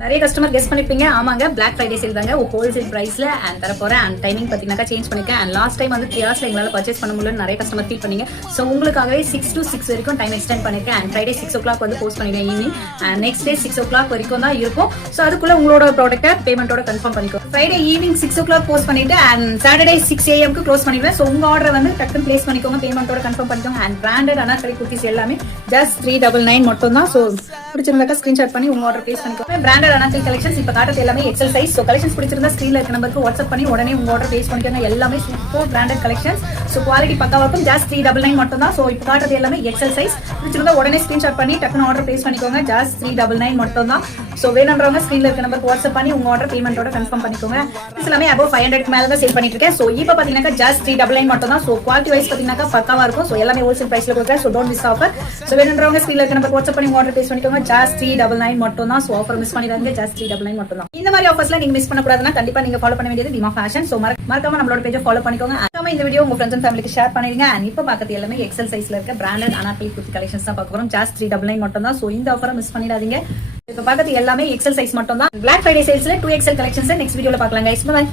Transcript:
நிறைய customer guess பண்ணிருப்பீங்க. ஆமாங்க, பிளாக் ஃப்ரைடே சேல் தாங்க ஹோல்சேல் பிரைஸ்ல அண்ட் தர போறேன். அண்ட் டைமிங் பாத்தீங்கன்னா சேஞ்ச் பண்ணிருக்கேன். அண்ட் லாஸ்ட் டைம் வந்து 3 hours எங்களால பர்ச்சேஸ் பண்ண முடியல நிறைய கஸ்டமர் ஃபீல் பண்ணீங்க. ஸோ உங்களுக்காகவே 6 to 6 வரைக்கும் டைம் எக்ஸ்டெண்ட் பண்ணிருக்கேன். அண்ட் ஃப்ரைடே 6 o'clock வந்து போஸ்ட் பண்ணிடுவேன் evening. And next day 6 o'clock வரைக்கும் தான் இருக்கும். ஸோ அதுக்குள்ள உங்களோட ப்ராடக்ட்டை பேமெண்ட்டோட கன்ஃபார்ம் பண்ணிக்கோ. ஃப்ரைடே ஈவினிங் 6 o'clock போஸ்ட் பண்ணிட்டு அண்ட் சாட்டர்டே 6 AM க்ளோஸ் பண்ணிடுவேன். ஸோ உங்க ஆர்டர் வந்து டக்குன்னு பிளேஸ் பண்ணிக்கோங்க, பேமெண்ட்டோட கன்ஃபார்ம் பண்ணிக்கோங்க. அண்ட் பிராண்டட் அனார்கலி குர்த்திஸ் எல்லாமே ஜஸ்ட் 399 மட்டும் தான். ஸோ பிடிச்சிருந்தாக்கா ஸ்கிரீன்ஷாட் பண்ணி உங்க ஆர்டர் பிளேஸ் பண்ணிக்கோங்க. பிராண்டட் அனார்கலி கலெக்ஷன்ஸ் இப்ப காட்டுறது எல்லாமே எக்ஸல் சைஸ். சோ கலெக்ஷன்ஸ் பிடிச்சிருந்தா ஸ்கிரீன்ல இருக்க நம்பருக்கு வாட்ஸ்அப் பண்ணி உடனே உங்க ஆர்டர் பிளேஸ் பண்ணிக்கோங்க. எல்லாமே super branded collections. So quality பக்காவா இருக்கும். ஜஸ்ட் 399 மட்டும் தான். சோ இப்ப காட்டுறது எல்லாமே எக்ஸல் சைஸ். பிடிச்சிருந்தா உடனே ஸ்கிரீன்ஷாட் பண்ணி டக்குனு ஆர்டர் பிளேஸ் பண்ணிக்கோங்க. ஜஸ்ட் 399 மட்டும் தான். சோ வேணும்ன்றவங்க ஸ்கிரீன்ல இருக்க நம்பருக்கு வாட்ஸ்அப் பண்ணி உங்க ஆர்டர் பேமெண்ட்டோட கன்ஃபார்ம் பண்ணிக்கோங்க. இது எல்லாமே above 500 க்கு மேல தான் சேல் பண்ணிட்டு இருக்கேன். சோ இப்போ பாத்தீங்கன்னா ஜஸ்ட் 399 மட்டும் தான். சோ குவாலிட்டி வைஸ் பாத்தீங்கன்னா பக்காவா இருக்கும். சோ எல்லாமே ஹோல்சேல் பிரைஸ்ல கொடுக்குறேன். So don't miss offer. So வேணும்ன்றவங்க ஸ்கிரீன்ல இருக்க நம்பருக்கு வாட்ஸ்அப் பண்ணி உங்க ஆர்டர் பிளேஸ் பண்ணிக்கோங்க. ஜஸ்ட் 399 மட்டும் தான். சோ ஆஃபர் மிஸ் பண்ணிடாதீங்க. ஜஸ்ட் 399 மட்டும் தான். இந்த மாதிரி ஆஃபர்ஸ்ல நீங்க மிஸ் பண்ண கூடாதுன்னா கண்டிப்பா நீங்க ஃபாலோ பண்ண வேண்டியது விமா ஃபேஷன். சோ மறக்காம நம்மளோட பேஜை ஃபாலோ பண்ணிக்கோங்க. மறக்காம இந்த வீடியோ உங்க ஃப்ரெண்ட்ஸ் அண்ட் ஃபேமிலிக்கு ஷேர் பண்ணிடுங்க. அண்ட் இப்போ பார்க்கறது எல்லாமே எக்ஸல் சைஸ்ல இருக்க பிராண்டட் அனார்கலி குர்த்தி கலெக்ஷன்ஸ் தான் பார்க்க போறோம். ஜஸ்ட் 399 மட்டும் தான். சோ இந்த ஆஃபரை மிஸ் பண்ணிடாதீங்க. இப்போ பார்க்கறது எல்லாமே எக்ஸல் சைஸ் மட்டும் தான். பிளாக் ஃப்ரைடே சேல்ஸ்ல 2XL கலெக்ஷன்ஸ் நெக்ஸ்ட் வீடியோல பார்க்கலாம் गाइस. பை.